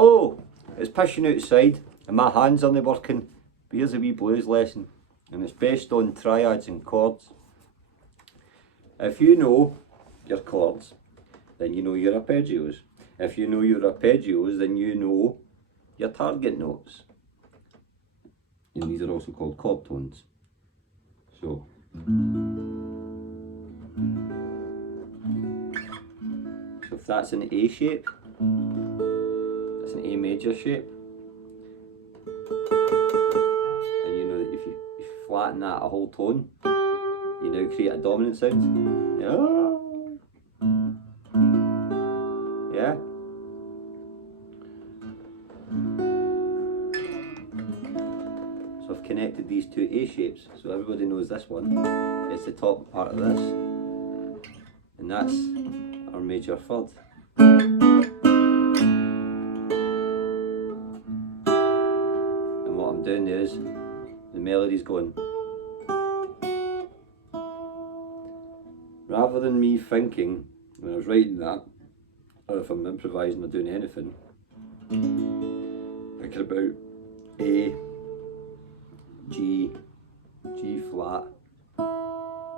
Hello, it's pissing outside and my hands aren't working, but here's a wee blues lesson and it's based on triads and chords. If you know your chords, then you know your arpeggios. If you know your arpeggios, then you know your target notes. And these are also called chord tones. So if that's an A shape, that's an A major shape. And you know that if you flatten that a whole tone, you now create a dominant sound. Yeah? So I've connected these two A shapes, so everybody knows this one. It's the top part of this. And that's our major third. And what I'm doing there is the melody's going. Rather than me thinking when I was writing that, or if I'm improvising or doing anything, thinking about A, G, G flat,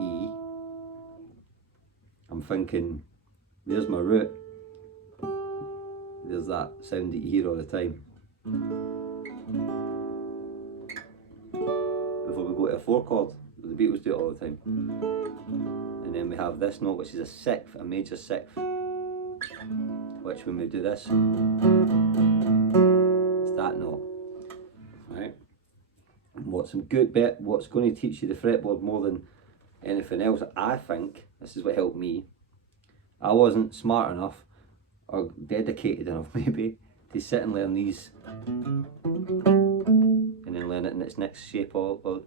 E, I'm thinking, there's my root, there's that sound that you hear all the time. Before we go to a 4 chord, the Beatles do it all the time. And then we have this note, which is a sixth, a major sixth, which when we do this, it's that note, right? And what's going to teach you the fretboard more than anything else, I think, this is what helped me. I wasn't smart enough or dedicated enough maybe to sit and learn these and then learn it in its next shape right,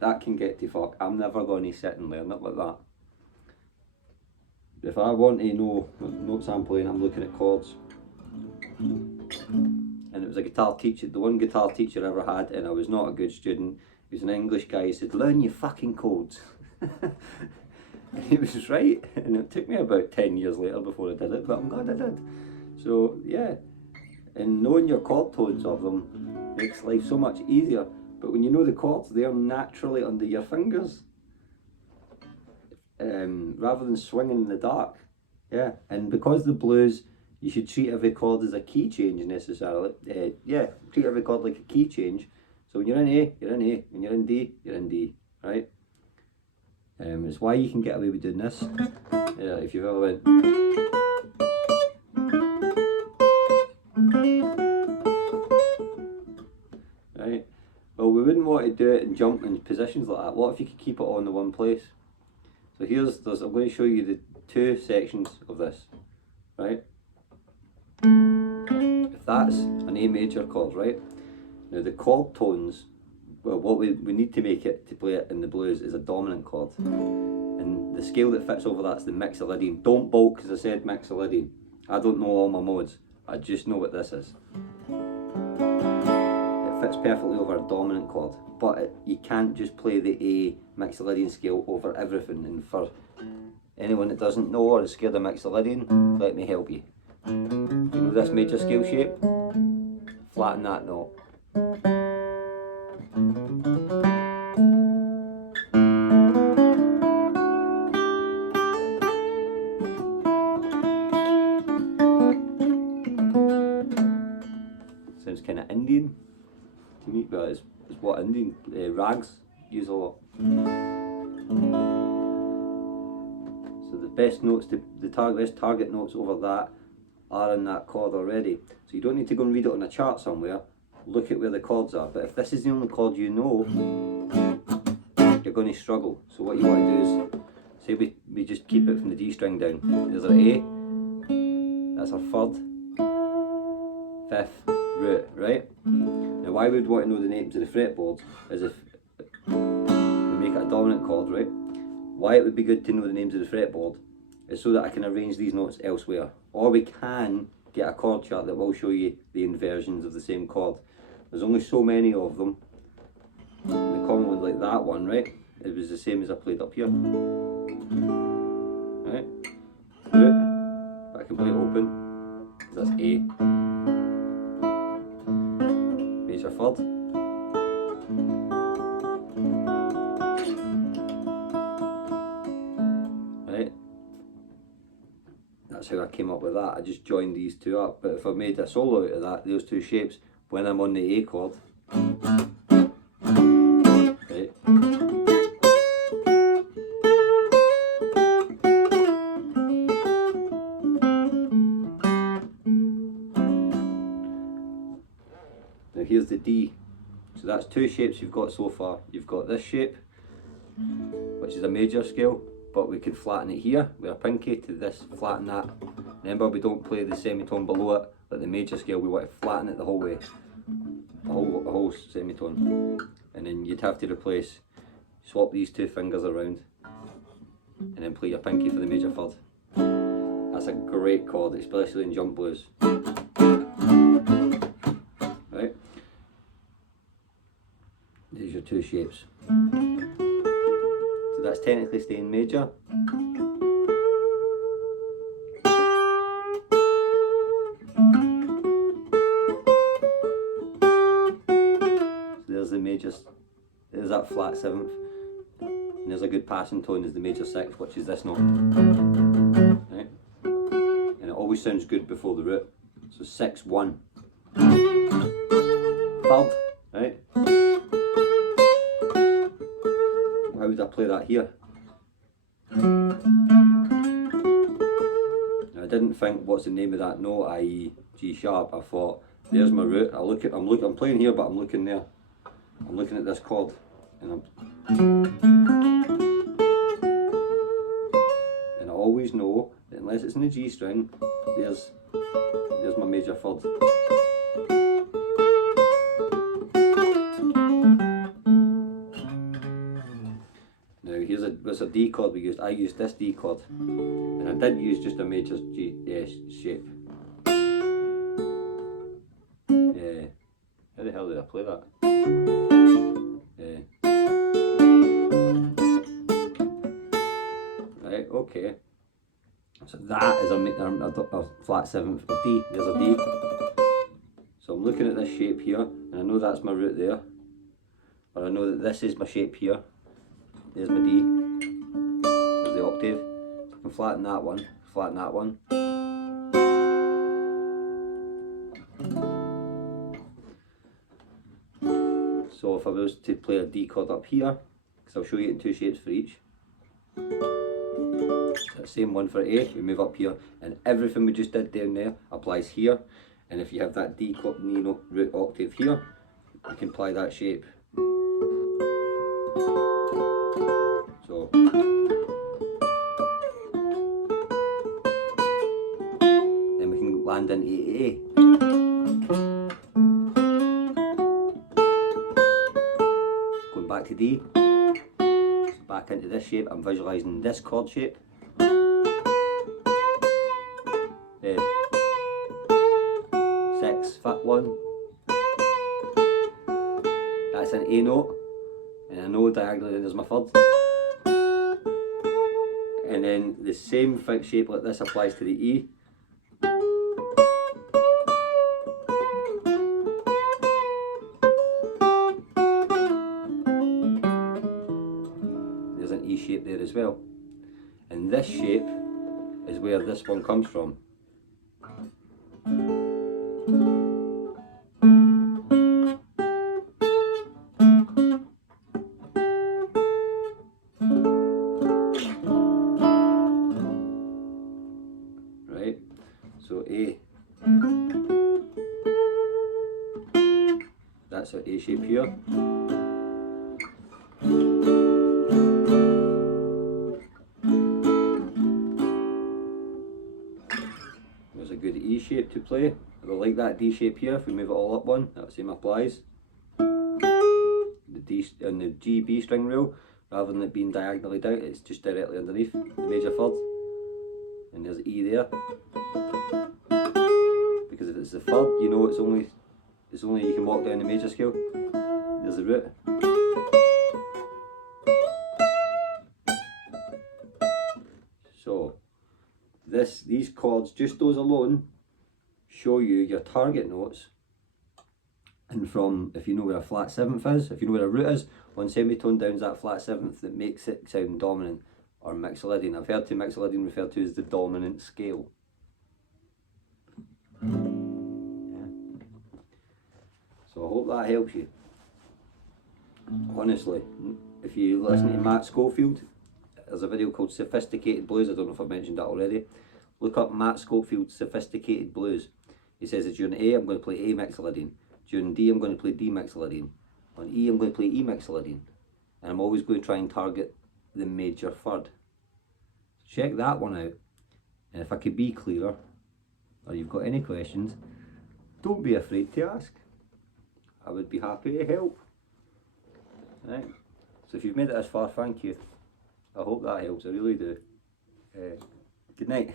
that can get to fuck. I'm never going to sit and learn it like that. If I want to know what notes I'm playing, I'm looking at chords. And it was a guitar teacher, the one guitar teacher I ever had, and I was not a good student. He was an English guy. He said, learn your fucking chords. And he was right, and it took me about 10 years later before I did it, but I'm glad I did. So yeah, and knowing your chord tones of them makes life so much easier. But when you know the chords, they're naturally under your fingers, rather than swinging in the dark. Yeah, and because the blues, you should treat every chord as a key change necessarily. Yeah, treat every chord like a key change. So when you're in A, you're in A. When you're in D, you're in D, right? It's why you can get away with doing this. Yeah, if you've ever went. Right? Well, we wouldn't want to do it and jump in positions like that. What if you could keep it all in the one place? So I'm going to show you the 2 sections of this, right? If that's an A major chord, right? Now the chord tones, well, what we need to make it to play it in the blues is a dominant chord. And the scale that fits over that's the mixolydian. Don't balk because I said mixolydian. I don't know all my modes. I just know what this is. It fits perfectly over a dominant chord, but you can't just play the A mixolydian scale over everything. And for anyone that doesn't know or is scared of mixolydian, let me help you. You know this major scale shape? Flatten that note. Sounds kind of Indian to me, but it's what Indian rags use a lot. So the best notes, best target notes over that are in that chord already. So you don't need to go and read it on a chart somewhere. Look at where the chords are. But if this is the only chord you know, you're going to struggle. So what you want to do is, say we just keep it from the D string down. There's our A, that's our 3rd, 5th, root, right? Now why we'd want to know the names of the fretboards is if we make it a dominant chord, right? Why it would be good to know the names of the fretboard is so that I can arrange these notes elsewhere. Or we can get a chord chart that will show you the inversions of the same chord. There's only so many of them. And the common one like that one, right? It was the same as I played up here. Right? Root, but I can play it open. That's A. Major third. Right? That's how I came up with that. I just joined these two up. But if I made a solo out of that, those two shapes, when I'm on the A chord, right? Now here's the D. So that's two shapes you've got so far. You've got this shape, which is a major scale, but we can flatten it here with a pinky to this, flatten that. Remember, we don't play the semitone below it, but the major scale we want to flatten it the whole way, a whole semitone. And then you'd have to replace, swap these two fingers around, and then play your pinky for the major third. That's a great chord, especially in jump blues. Right? These are your two shapes. So that's technically staying major. So there's the major, there's that flat seventh. And there's a good passing tone is the major sixth, which is this note. Right? And it always sounds good before the root. So 6, 1. Third, right? How would I play that here? Now, I didn't think what's the name of that note, i.e. G sharp. I thought there's my root. I'm playing here, but I'm looking there. I'm looking at this chord, and I always know that unless it's in the G string, there's my major third. There's a D chord we used. I used this D chord, and I did use just a major G shape. How the hell did I play that? Right, okay. So that is a flat seventh of D. There's a D. So I'm looking at this shape here, and I know that's my root there, or I know that this is my shape here. There's my D. There's the octave. So I can flatten that one, flatten that one. So if I was to play a D chord up here, because I'll show you it in two shapes for each. That same one for A, we move up here, and everything we just did down there applies here. And if you have that D chord root octave here, you can apply that shape. So then we can land in A. Going back to D, so back into this shape. I'm visualising this chord shape. 6, flat 1. That's an A note, and I know diagonally there's my third. And then the same fixed shape like this applies to the E. There's an E shape there as well. And this shape is where this one comes from. Right, so A. That's our A shape here. There's a good E shape to play. I will like that D shape here. If we move it all up one, that same applies. The D and the G B string rule, rather than it being diagonally down, it's just directly underneath the major third. And there's E there. Because if it's the third, you know it's only you can walk down the major scale. There's the root. So these chords, just those alone, show you your target notes, and from, if you know where a flat seventh is, if you know where a root is, on semitone down is that flat seventh that makes it sound dominant or mixolydian. I've heard mixolydian referred to as the dominant scale. Yeah. So I hope that helps you. Honestly, if you listen to Matt Schofield, there's a video called Sophisticated Blues. I don't know if I've mentioned that already. Look up Matt Schofield Sophisticated Blues. He says that during A I'm going to play A mixolydian, during D I'm going to play D mixolydian, on E I'm going to play E mixolydian, and I'm always going to try and target the major third. Check that one out, and if I could be clearer, or you've got any questions, don't be afraid to ask. I would be happy to help. Right. So if you've made it this far, thank you. I hope that helps, I really do. Good night.